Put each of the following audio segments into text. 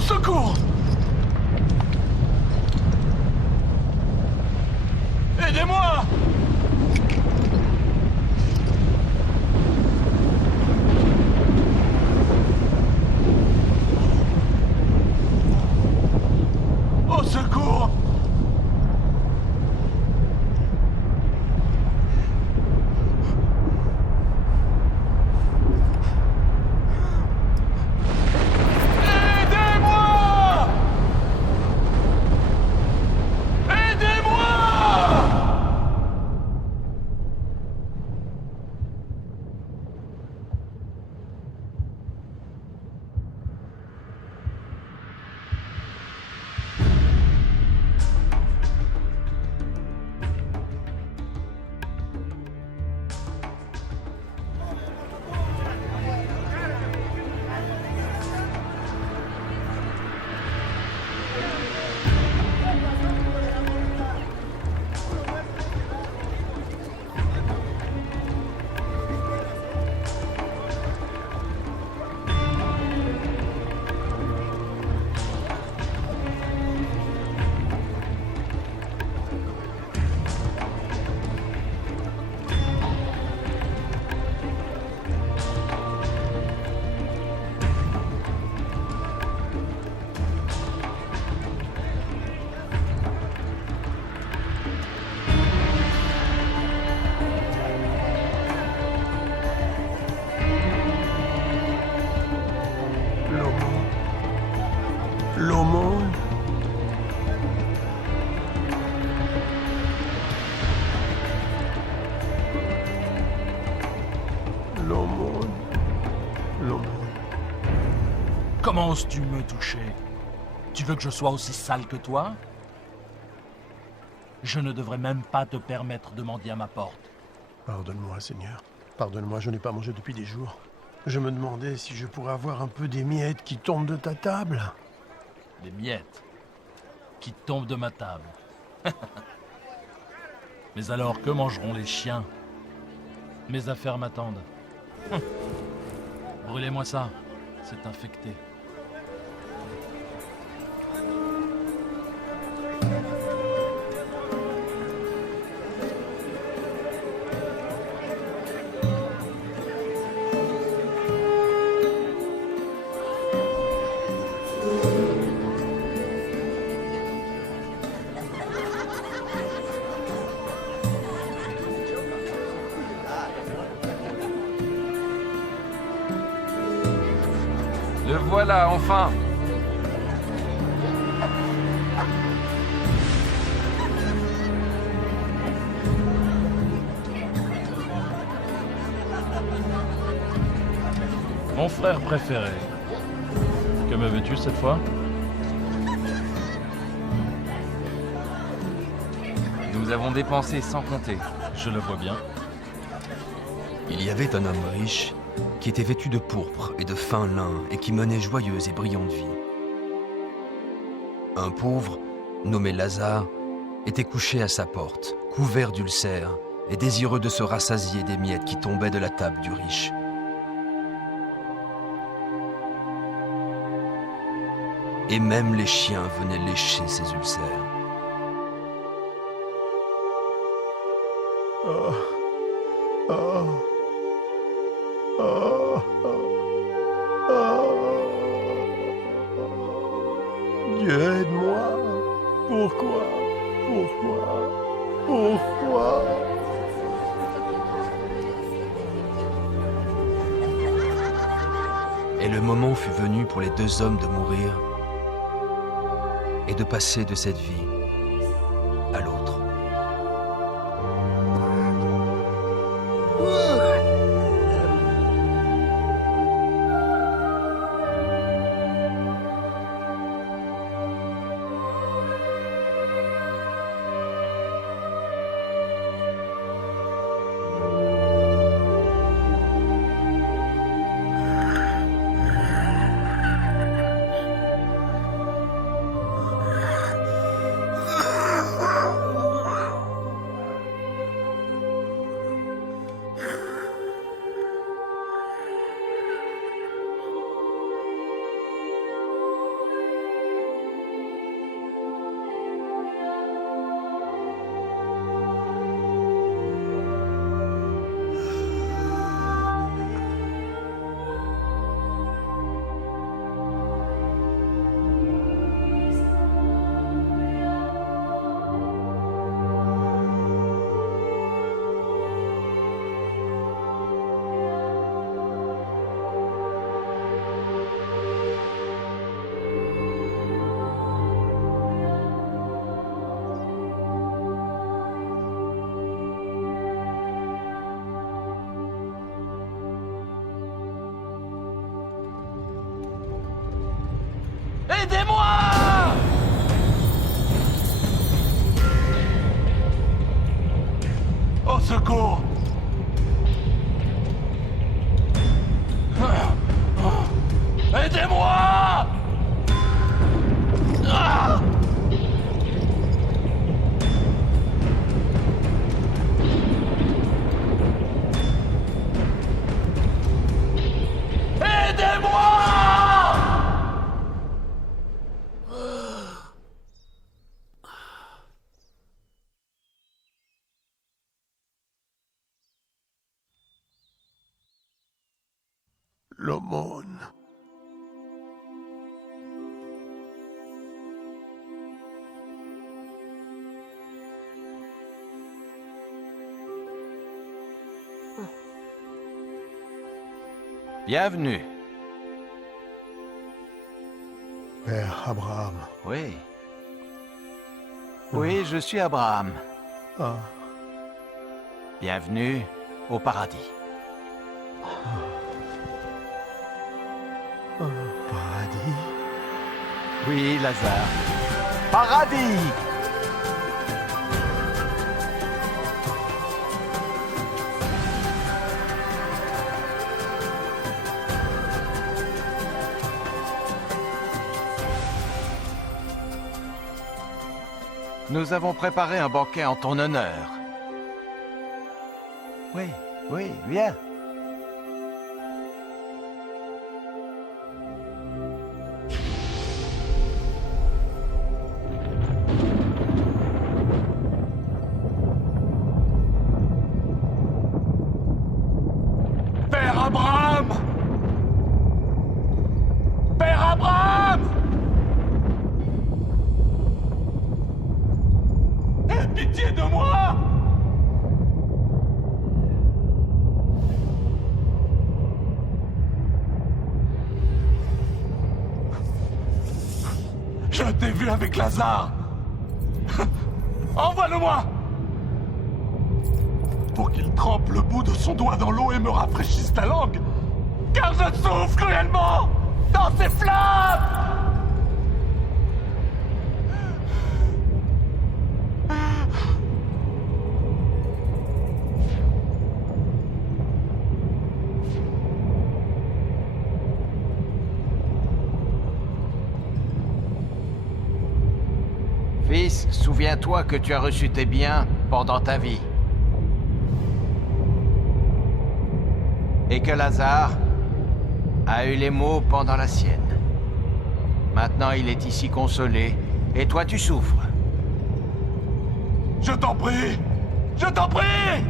Au secours! Aidez-moi! Au secours! Aidez-moi! Aidez-moi! L'aumône. L'aumône. L'aumône. Comment oses-tu me toucher? Tu veux que je sois aussi sale que toi? Je ne devrais même pas te permettre de mendier à ma porte. Pardonne-moi, Seigneur. Pardonne-moi, je n'ai pas mangé depuis des jours. Je me demandais si je pourrais avoir un peu des miettes qui tombent de ta table. Des miettes qui tombent de ma table. Mais alors, que mangeront les chiens? Mes affaires m'attendent. Brûlez-moi ça, c'est infecté. Le voilà, enfin! Mon frère préféré. Que me veux-tu cette fois? Nous avons dépensé sans compter. Je le vois bien. Il y avait un homme riche qui était vêtu de pourpre et de fin lin et qui menait joyeuse et brillante vie. Un pauvre, nommé Lazare, était couché à sa porte, couvert d'ulcères et désireux de se rassasier des miettes qui tombaient de la table du riche. Et même les chiens venaient lécher ses ulcères. Oh. Oh. Oh. Oh. Dieu, aide-moi. Pourquoi? Pourquoi? Pourquoi? Et le moment fut venu pour les deux hommes de mourir et de passer de cette vie à l'autre. Aidez-moi! Au secours! Aidez-moi! Ah! L'aumône. Bienvenue. Père Abraham. Oui. Oui, je suis Abraham. Ah, Bienvenue au paradis. paradis. Oui, Lazare. Paradis! Nous avons préparé un banquet en ton honneur. Oui, oui, viens. Père Abraham! Père Abraham! Aie pitié de moi! Je t'ai vu avec Lazare! Envoie-le-moi! Pour qu'il trempe le bout de son doigt dans l'eau et me rafraîchisse la langue! Car je souffre cruellement dans ces flammes! Fils, souviens-toi que tu as reçu tes biens pendant ta vie. Et que Lazare a eu les maux pendant la sienne. Maintenant, il est ici consolé, et toi tu souffres. Je t'en prie! Je t'en prie!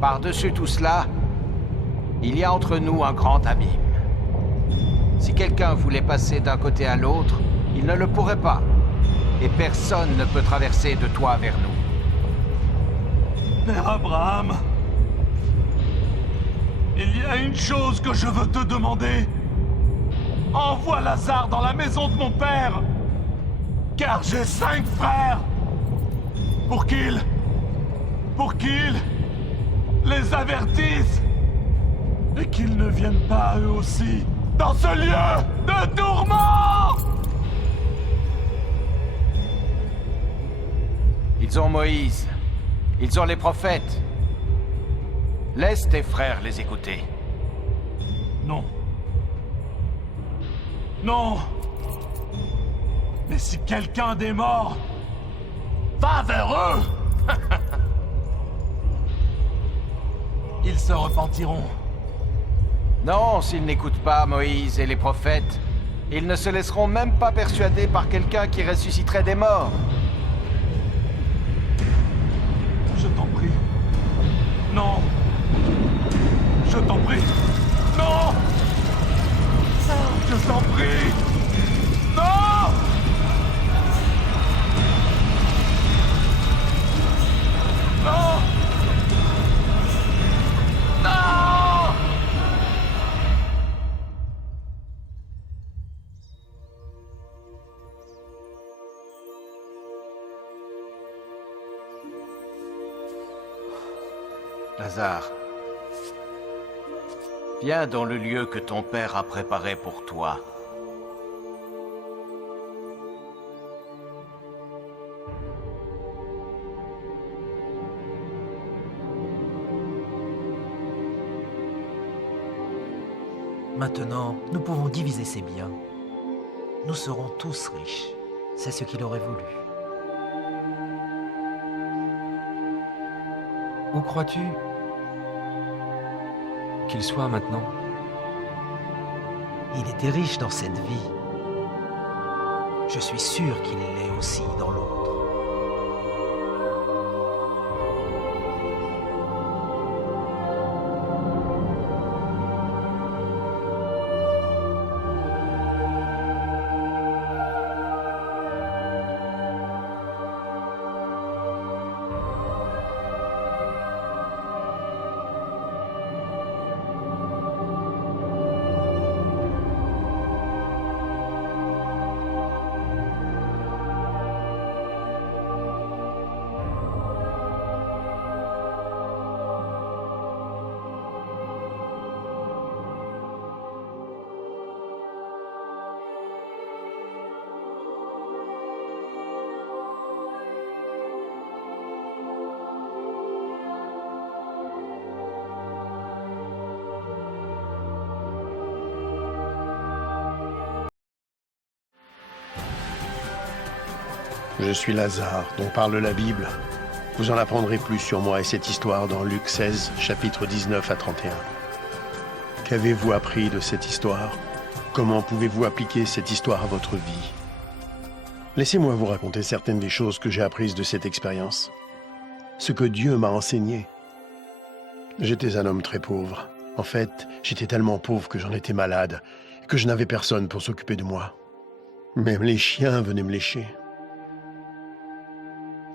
Par-dessus tout cela, il y a entre nous un grand abîme. Si quelqu'un voulait passer d'un côté à l'autre, il ne le pourrait pas. Et personne ne peut traverser de toi vers nous. Père Abraham, il y a une chose que je veux te demander. Envoie Lazare dans la maison de mon père, car j'ai 5 frères, pour qu'ils les avertissent et qu'ils ne viennent pas eux aussi dans ce lieu de tourment. Ils ont Moïse. Ils ont les prophètes. Laisse tes frères les écouter. Non. Non. Mais si quelqu'un des morts va vers eux, ils se repentiront. Non, s'ils n'écoutent pas Moïse et les prophètes, ils ne se laisseront même pas persuader par quelqu'un qui ressusciterait des morts. Je t'en prie. Non. Je t'en prie. Non. Je t'en prie. Non. Non. Non. Lazare, viens dans le lieu que ton père a préparé pour toi. Maintenant, nous pouvons diviser ses biens. Nous serons tous riches. C'est ce qu'il aurait voulu. Où crois-tu qu'il soit maintenant? Il était riche dans cette vie. Je suis sûr qu'il l'est aussi dans l'autre. Je suis Lazare, dont parle la Bible. Vous en apprendrez plus sur moi et cette histoire dans Luc 16, chapitres 19 à 31. Qu'avez-vous appris de cette histoire? Comment pouvez-vous appliquer cette histoire à votre vie? Laissez-moi vous raconter certaines des choses que j'ai apprises de cette expérience. Ce que Dieu m'a enseigné. J'étais un homme très pauvre. En fait, j'étais tellement pauvre que j'en étais malade, et que je n'avais personne pour s'occuper de moi. Même les chiens venaient me lécher.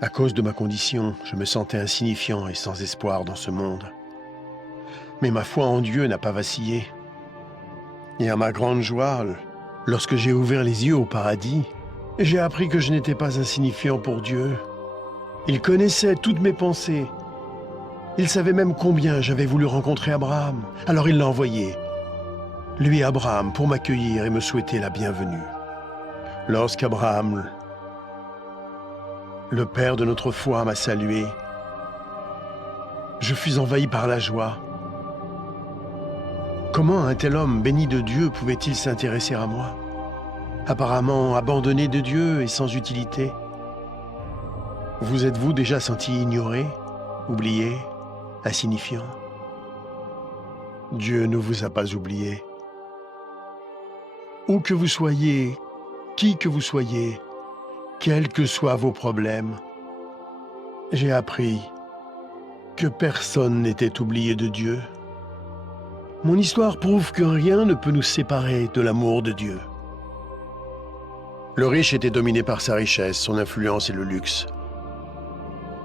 À cause de ma condition, je me sentais insignifiant et sans espoir dans ce monde. Mais ma foi en Dieu n'a pas vacillé. Et à ma grande joie, lorsque j'ai ouvert les yeux au paradis, j'ai appris que je n'étais pas insignifiant pour Dieu. Il connaissait toutes mes pensées. Il savait même combien j'avais voulu rencontrer Abraham. Alors il l'a envoyé, lui Abraham, pour m'accueillir et me souhaiter la bienvenue. Lorsqu'Abraham, le père de notre foi, m'a salué, je fus envahi par la joie. Comment un tel homme béni de Dieu pouvait-il s'intéresser à moi? Apparemment abandonné de Dieu et sans utilité. Vous êtes-vous déjà senti ignoré, oublié, insignifiant? Dieu ne vous a pas oublié. Où que vous soyez, qui que vous soyez, quels que soient vos problèmes, j'ai appris que personne n'était oublié de Dieu. Mon histoire prouve que rien ne peut nous séparer de l'amour de Dieu. Le riche était dominé par sa richesse, son influence et le luxe.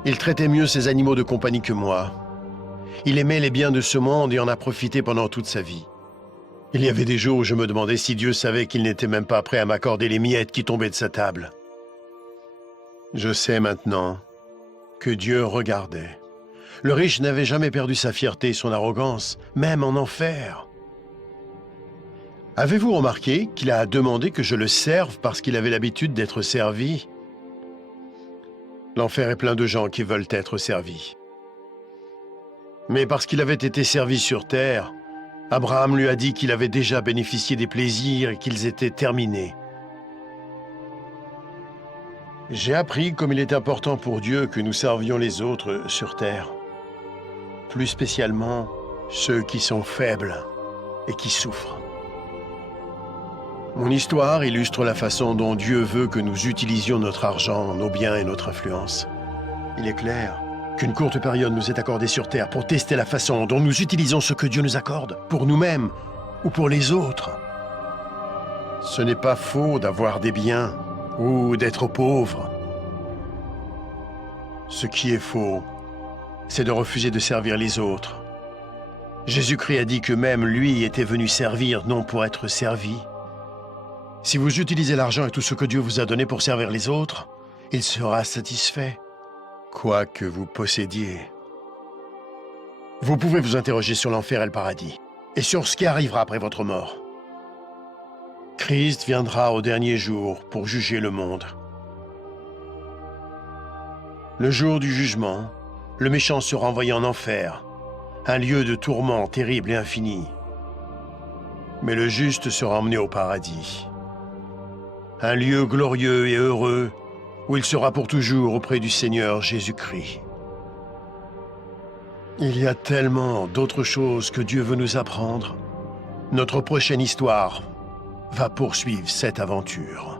Il traitait mieux ses animaux de compagnie que moi. Il aimait les biens de ce monde et en a profité pendant toute sa vie. Il y avait des jours où je me demandais si Dieu savait qu'il n'était même pas prêt à m'accorder les miettes qui tombaient de sa table. Je sais maintenant que Dieu regardait. Le riche n'avait jamais perdu sa fierté et son arrogance, même en enfer. Avez-vous remarqué qu'il a demandé que je le serve parce qu'il avait l'habitude d'être servi? L'enfer est plein de gens qui veulent être servis. Mais parce qu'il avait été servi sur terre, Abraham lui a dit qu'il avait déjà bénéficié des plaisirs et qu'ils étaient terminés. J'ai appris comme il est important pour Dieu que nous servions les autres sur terre. Plus spécialement, ceux qui sont faibles et qui souffrent. Mon histoire illustre la façon dont Dieu veut que nous utilisions notre argent, nos biens et notre influence. Il est clair qu'une courte période nous est accordée sur terre pour tester la façon dont nous utilisons ce que Dieu nous accorde, pour nous-mêmes ou pour les autres. Ce n'est pas faux d'avoir des biens ou d'être pauvre. Ce qui est faux, c'est de refuser de servir les autres. Jésus-Christ a dit que même lui était venu servir, non pour être servi. Si vous utilisez l'argent et tout ce que Dieu vous a donné pour servir les autres, il sera satisfait, quoi que vous possédiez. Vous pouvez vous interroger sur l'enfer et le paradis, et sur ce qui arrivera après votre mort. Christ viendra au dernier jour pour juger le monde. Le jour du jugement, le méchant sera envoyé en enfer, un lieu de tourment terrible et infini. mais le juste sera emmené au paradis. Un lieu glorieux et heureux où il sera pour toujours auprès du Seigneur Jésus-Christ. Il y a tellement d'autres choses que Dieu veut nous apprendre. Notre prochaine histoire va poursuivre cette aventure.